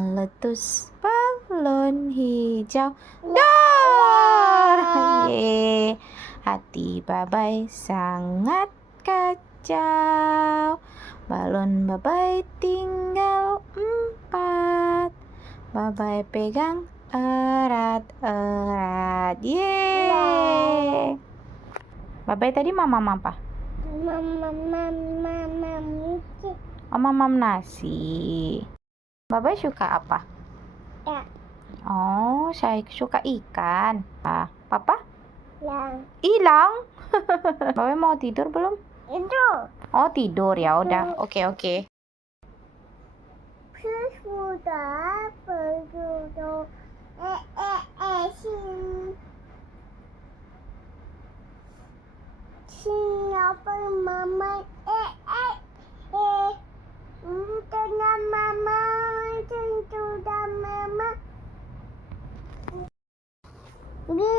Meletus balon hijau. Dor! Ye, hati Babai sangat kacau. Balon Babai tinggal 4. Babai pegang erat-erat. Ye. Babai tadi mamam apa? Oh, mamam nasi. Babai suka apa? Ya. Oh, saya suka ikan. Papa? Hilang. Hilang? Babai mau tidur belum? Itu. Oh, tidur ya udah. Oke. Sudah berduduk. Siapa mama? Dengan mama, sudah mama. Di